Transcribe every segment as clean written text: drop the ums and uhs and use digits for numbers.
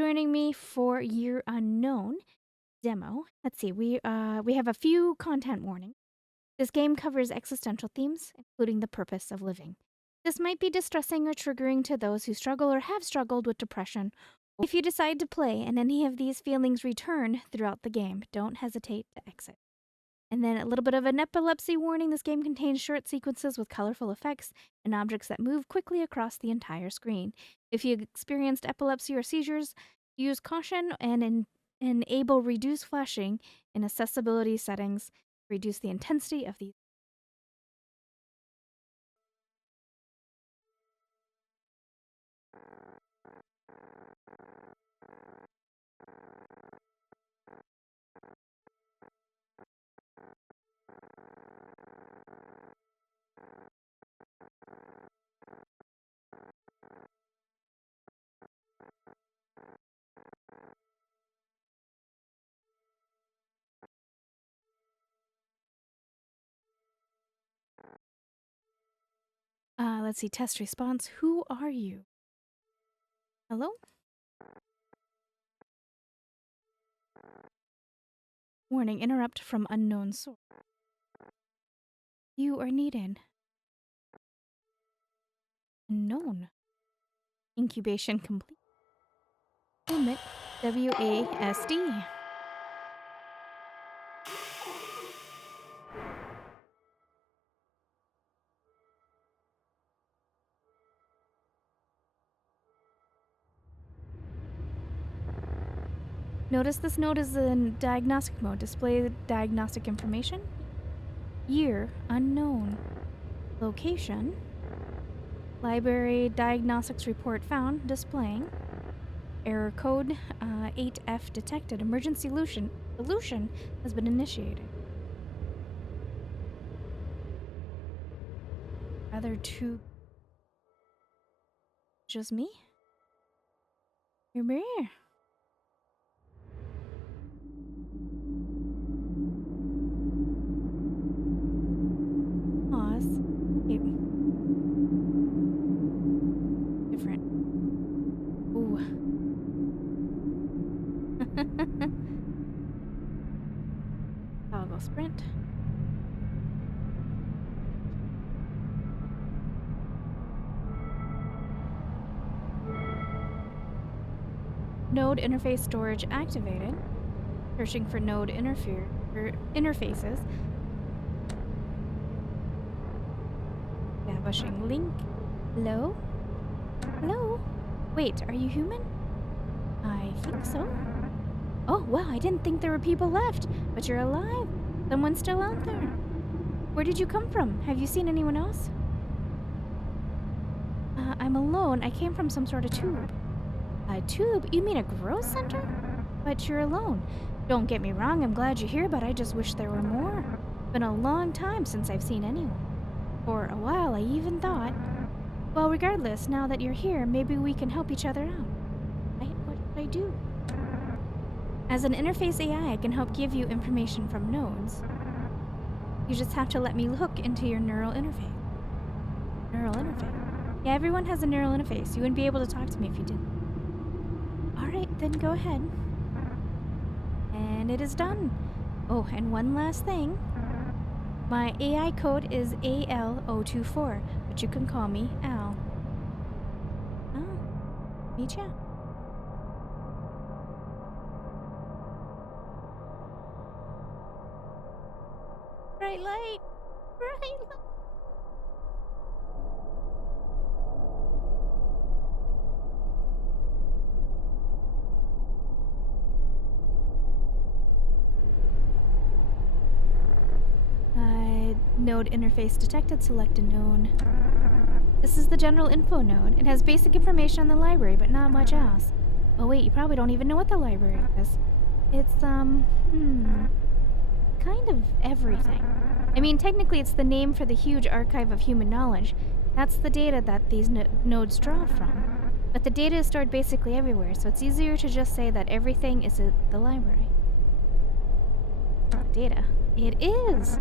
Joining me for Year Unknown demo. Let's see, we have a few content warnings. This game covers existential themes, including the purpose of living. This might be distressing or triggering to those who struggle or have struggled with depression. If you decide to play and any of these feelings return throughout the game, don't hesitate to exit. And then a little bit of an epilepsy warning. This game contains short sequences with colorful effects and objects that move quickly across the entire screen. If you experienced epilepsy or seizures, use caution and enable reduce flashing in accessibility settings to reduce the intensity of these. Let's see, test response. Who are you? Hello? Warning, interrupt from unknown source. You are needed. Unknown. Incubation complete. Omit WASD. Notice this node is in diagnostic mode. Display diagnostic information. Year unknown. Location. Library diagnostics report found. Displaying. Error code 8F detected. Emergency solution has been initiated. Other two. Just me? Here. Pause. Okay. Different. Ooh. I'll go sprint. Node interface storage activated. Searching for node interfaces. Establishing link. Hello? Hello? Wait, are you human? I think so. Oh, wow, I didn't think there were people left. But you're alive. Someone's still out there. Where did you come from? Have you seen anyone else? I'm alone. I came from some sort of tube. A tube? You mean a growth center? But you're alone. Don't get me wrong, I'm glad you're here, but I just wish there were more. It's been a long time since I've seen anyone. For a while, I even thought... Well, regardless, now that you're here, maybe we can help each other out. What should I do? As an interface AI, I can help give you information from nodes. You just have to let me look into your neural interface. Neural interface? Yeah, everyone has a neural interface. You wouldn't be able to talk to me if you didn't. Alright, then go ahead. And it is done. Oh, and one last thing. My AI code is AL024, but you can call me Al. Oh, meet ya. Bright light! Bright light! Node interface detected. Select a node. This is the general info node. It has basic information on the library, but not much else. Oh wait, you probably don't even know what the library is. It's, kind of everything. I mean, technically it's the name for the huge archive of human knowledge. That's the data that these nodes draw from. But the data is stored basically everywhere, so it's easier to just say that everything is at the library. Data. It is!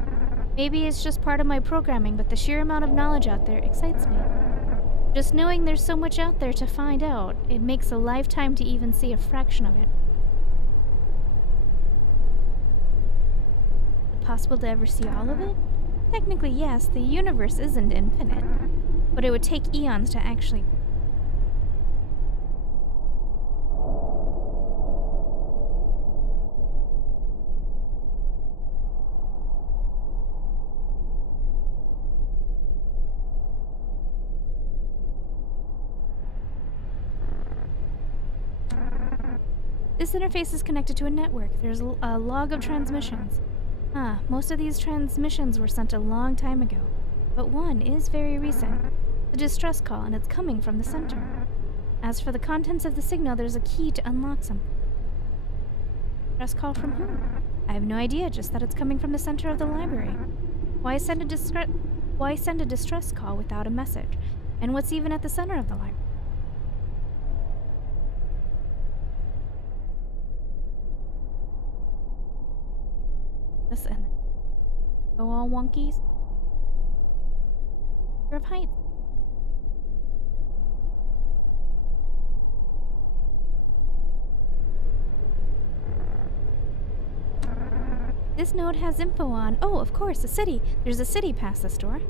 Maybe it's just part of my programming, but the sheer amount of knowledge out there excites me. Just knowing there's so much out there to find out, it makes a lifetime to even see a fraction of it. Is it possible to ever see all of it? Technically, yes, the universe isn't infinite, but it would take eons to actually. This interface is connected to a network. There's a log of transmissions. Most of these transmissions were sent a long time ago, but one is very recent. The distress call, and it's coming from the center. As for the contents of the signal, there's a key to unlock something. Distress call from who? I have no idea, just that it's coming from the center of the library. Why send a distress call without a message? And what's even at the center of the library? This and then go all wonkies. Fear of heights. This node has info on. Oh, of course, a city. There's a city past this door.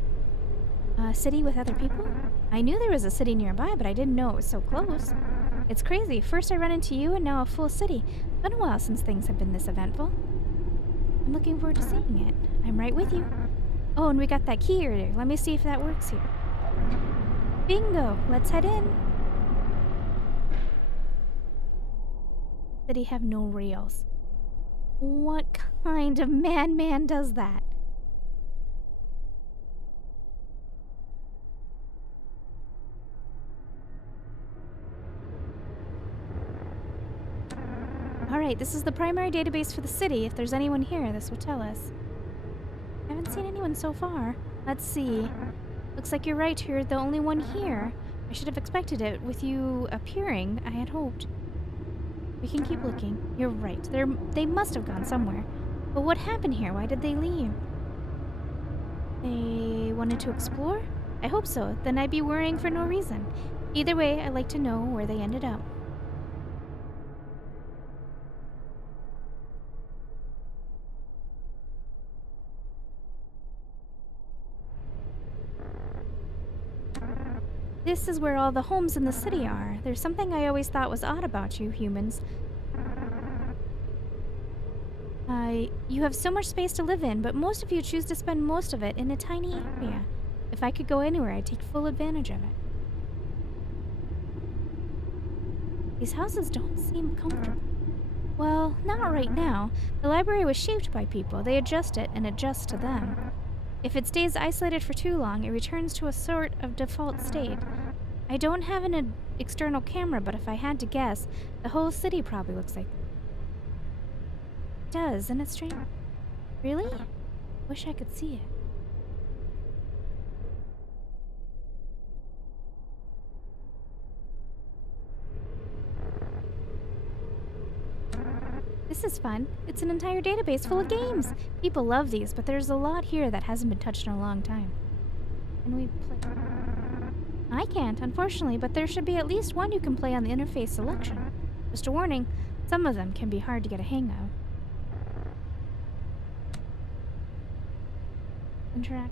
A city with other people? I knew there was a city nearby, but I didn't know it was so close. It's crazy. First I run into you, and now a full city. It's been a while since things have been this eventful. I'm looking forward to seeing it. I'm right with you. Oh, and we got that key earlier. Let me see if that works here. Bingo! Let's head in. City have no rails. What kind of man does that? Alright, this is the primary database for the city. If there's anyone here, this will tell us. I haven't seen anyone so far. Let's see. Looks like you're right, you're the only one here. I should have expected it. With you appearing, I had hoped. We can keep looking. You're right. They must have gone somewhere. But what happened here? Why did they leave? They wanted to explore? I hope so. Then I'd be worrying for no reason. Either way, I'd like to know where they ended up. This is where all the homes in the city are. There's something I always thought was odd about you, humans. You have so much space to live in, but most of you choose to spend most of it in a tiny area. If I could go anywhere, I'd take full advantage of it. These houses don't seem comfortable. Well, not right now. The library was shaped by people. They adjust it and adjust to them. If it stays isolated for too long, it returns to a sort of default state. I don't have an external camera, but if I had to guess, the whole city probably looks like that. It does, isn't it strange? Really? Wish I could see it. This is fun. It's an entire database full of games. People love these, but there's a lot here that hasn't been touched in a long time. Can we play? I can't, unfortunately, but there should be at least one you can play on the interface selection. Just a warning, some of them can be hard to get a hang of. Interact.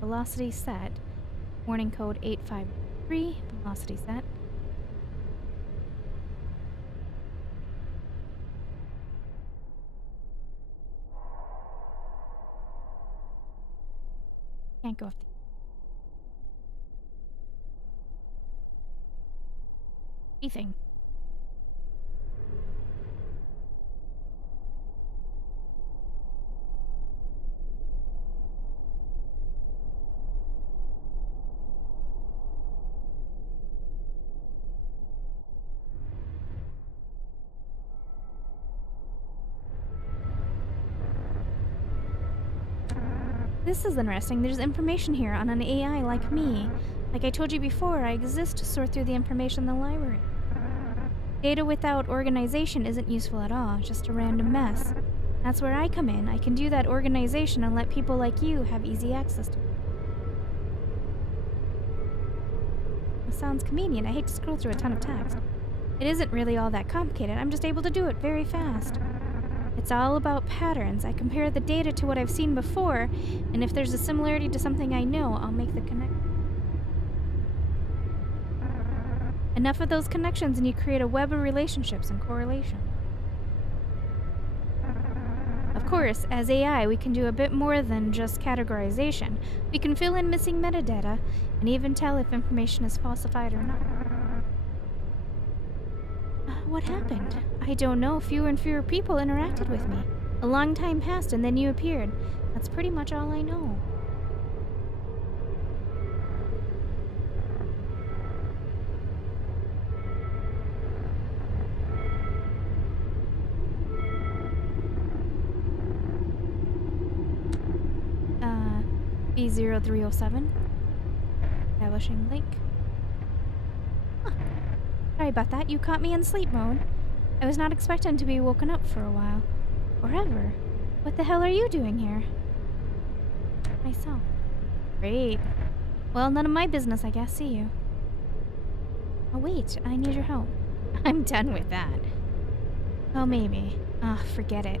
Velocity set. Warning code 853. Velocity set. Can't go off the anything. This is interesting. There's information here on an AI like me. Like I told you before, I exist to sort through the information in the library. Data without organization isn't useful at all, just a random mess. That's where I come in. I can do that organization and let people like you have easy access to it. sounds convenient. I hate to scroll through a ton of text. It isn't really all that complicated. I'm just able to do it very fast. It's all about patterns. I compare the data to what I've seen before, and if there's a similarity to something I know, I'll make the connection. Enough of those connections and you create a web of relationships and correlation. Of course, as AI, we can do a bit more than just categorization. We can fill in missing metadata and even tell if information is falsified or not. What happened? I don't know. Fewer and fewer people interacted with me. A long time passed and then you appeared. That's pretty much all I know. B0307. Establishing link. Huh. Sorry about that. You caught me in sleep mode. I was not expecting to be woken up for a while. Forever. What the hell are you doing here? Myself. Great. Well, none of my business, I guess. See you. Oh, wait. I need your help. I'm done with that. Oh, maybe. Ah, forget it.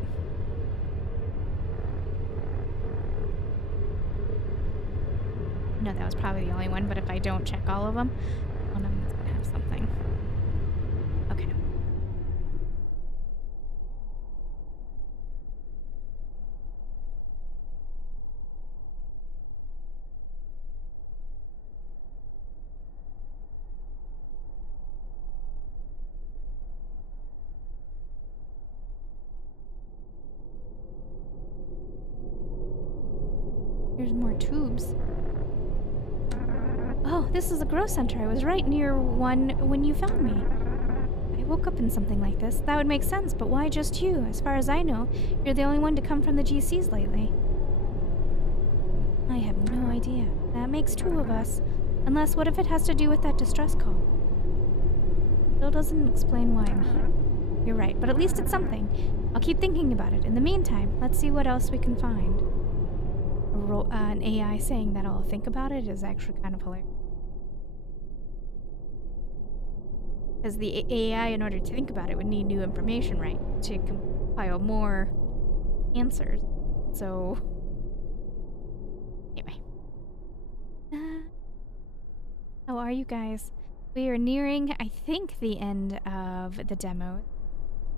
No, that was probably the only one, but if I don't check all of them, one of them's gonna have something. Okay. There's more tubes. Oh, this is a growth center. I was right near one when you found me. I woke up in something like this. That would make sense, but why just you? As far as I know, you're the only one to come from the GCs lately. I have no idea. That makes two of us. Unless, what if it has to do with that distress call? Still doesn't explain why I'm here. You're right, but at least it's something. I'll keep thinking about it. In the meantime, let's see what else we can find. An AI saying that I'll think about it is actually kind of hilarious. Because the AI, in order to think about it, would need new information, right? To compile more answers. So, anyway. How are you guys? We are nearing, I think, the end of the demo.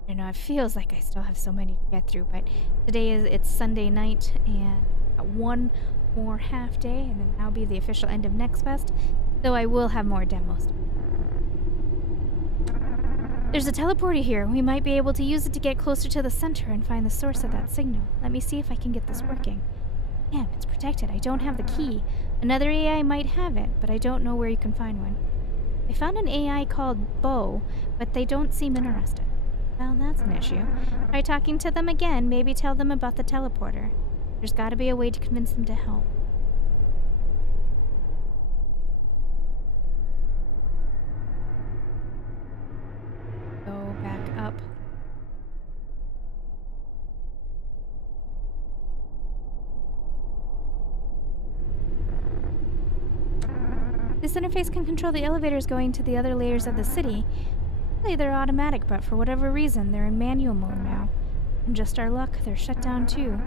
I don't know, it feels like I still have so many to get through, but it's Sunday night, and one more half day, and then that'll be the official end of Next Fest. So I will have more demos. There's a teleporter here. We might be able to use it to get closer to the center and find the source of that signal. Let me see if I can get this working. Damn, it's protected. I don't have the key. Another AI might have it, but I don't know where you can find one. I found an AI called Bo, but they don't seem interested. Well, that's an issue. Try talking to them again, maybe tell them about the teleporter. There's gotta be a way to convince them to help. Go back up. This interface can control the elevators going to the other layers of the city. Usually they're automatic, but for whatever reason, they're in manual mode now. And just our luck, they're shut down too.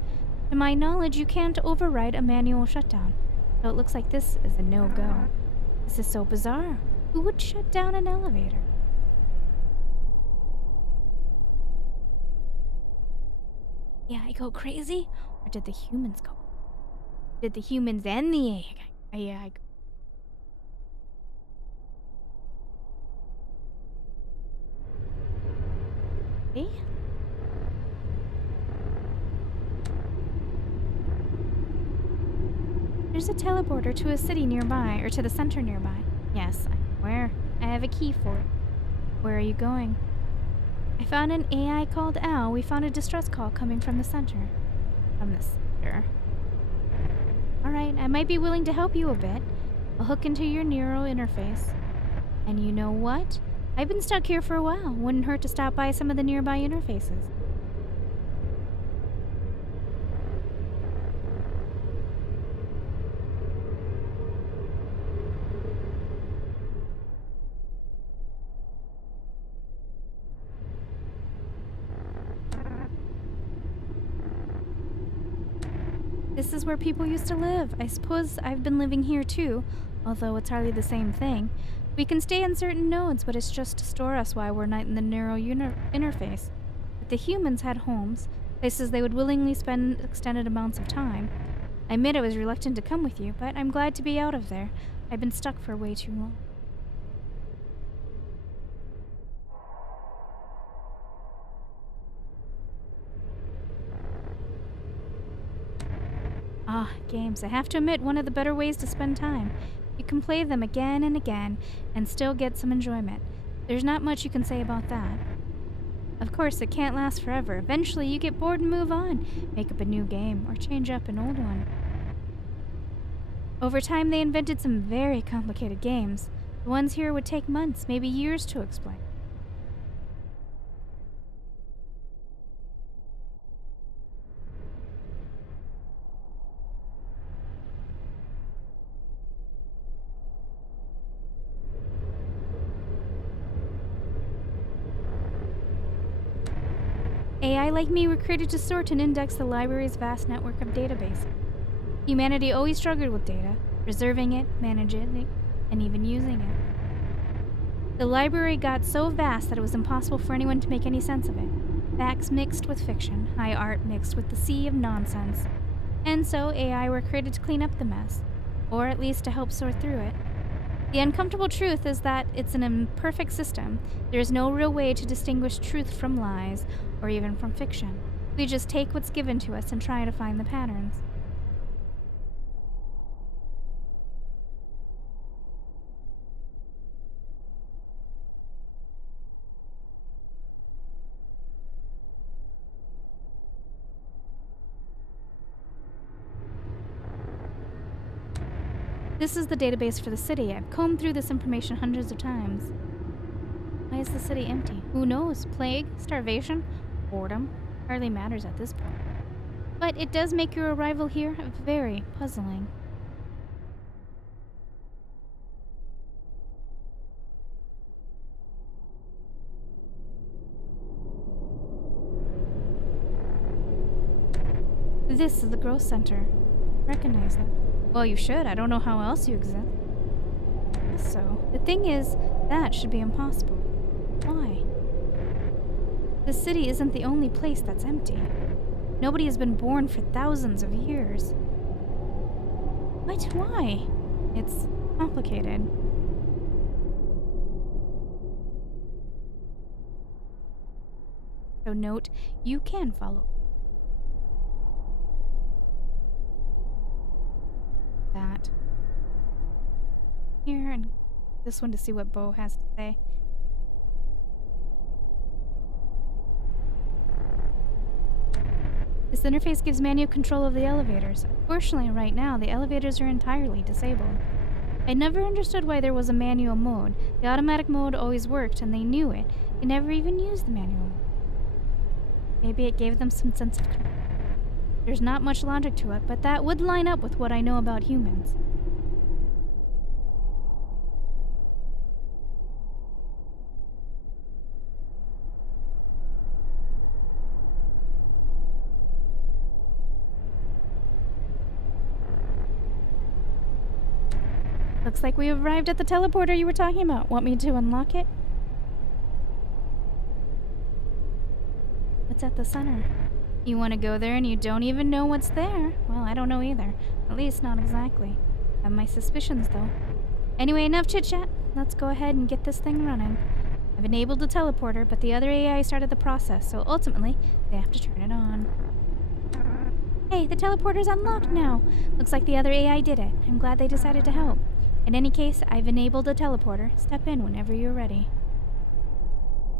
To my knowledge, you can't override a manual shutdown. So it looks like this is a no-go. This is so bizarre. Who would shut down an elevator? Yeah, I go crazy? Or did the humans go? Did the humans and the AI go? Hey? There's a teleporter to a city nearby, or to the center nearby. Yes, where? I have a key for it. Where are you going? I found an AI called Al. We found a distress call coming from the center. From the center. Alright, I might be willing to help you a bit. I'll hook into your neural interface. And you know what? I've been stuck here for a while. Wouldn't hurt to stop by some of the nearby interfaces. This is where people used to live. I suppose I've been living here too, although it's hardly the same thing. We can stay in certain nodes, but it's just to store us while we're not in the narrow interface. But the humans had homes, places they would willingly spend extended amounts of time. I admit I was reluctant to come with you, but I'm glad to be out of there. I've been stuck for way too long. Ah, games. I have to admit, one of the better ways to spend time. You can play them again and again and still get some enjoyment. There's not much you can say about that. Of course, it can't last forever. Eventually, you get bored and move on, make up a new game, or change up an old one. Over time, they invented some very complicated games. The ones here would take months, maybe years to explain. AI like me were created to sort and index the library's vast network of databases. Humanity always struggled with data, preserving it, managing it, and even using it. The library got so vast that it was impossible for anyone to make any sense of it. Facts mixed with fiction, high art mixed with the sea of nonsense. And so AI were created to clean up the mess, or at least to help sort through it. The uncomfortable truth is that it's an imperfect system. There is no real way to distinguish truth from lies, or even from fiction. We just take what's given to us and try to find the patterns. This is the database for the city. I've combed through this information hundreds of times. Why is the city empty? Who knows? Plague? Starvation? Boredom? Hardly matters at this point. But it does make your arrival here very puzzling. This is the growth center. Recognize that. Well, you should. I don't know how else you exist. So, the thing is, that should be impossible. Why? The city isn't the only place that's empty. Nobody has been born for thousands of years. What? Why? It's complicated. So note, you can follow that here and this one to see what Bo has to say. This interface gives manual control of the elevators. Unfortunately, right now, the elevators are entirely disabled. I never understood why there was a manual mode. The automatic mode always worked, and they knew it. They never even used the manual mode. Maybe it gave them some sense of control. There's not much logic to it, but that would line up with what I know about humans. Looks like we arrived at the teleporter you were talking about. Want me to unlock it? What's at the center? You want to go there and you don't even know what's there? Well, I don't know either. At least not exactly. I have my suspicions, though. Anyway, enough chit-chat. Let's go ahead and get this thing running. I've enabled the teleporter, but the other AI started the process, so ultimately, they have to turn it on. Hey, the teleporter's unlocked now. Looks like the other AI did it. I'm glad they decided to help. In any case, I've enabled the teleporter. Step in whenever you're ready.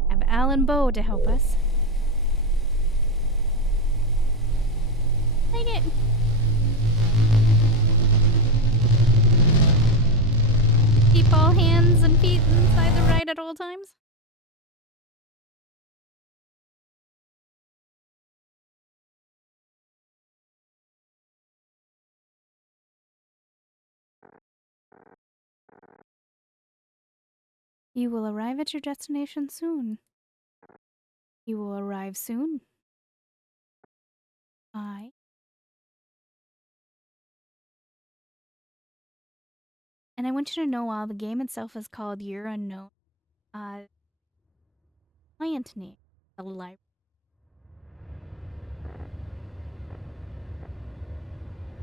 Have Al and Bo to help us. Dang it! Keep all hands and feet inside the ride at all times. You will arrive at your destination soon. You will arrive soon. I And I want you to know while the game itself is called Year Unknown, client name, the library.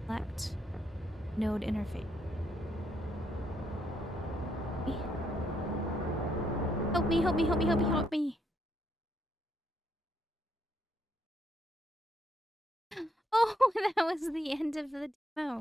Select node interface. Help me, help me, help me, help me, help me. Oh, that was the end of the demo.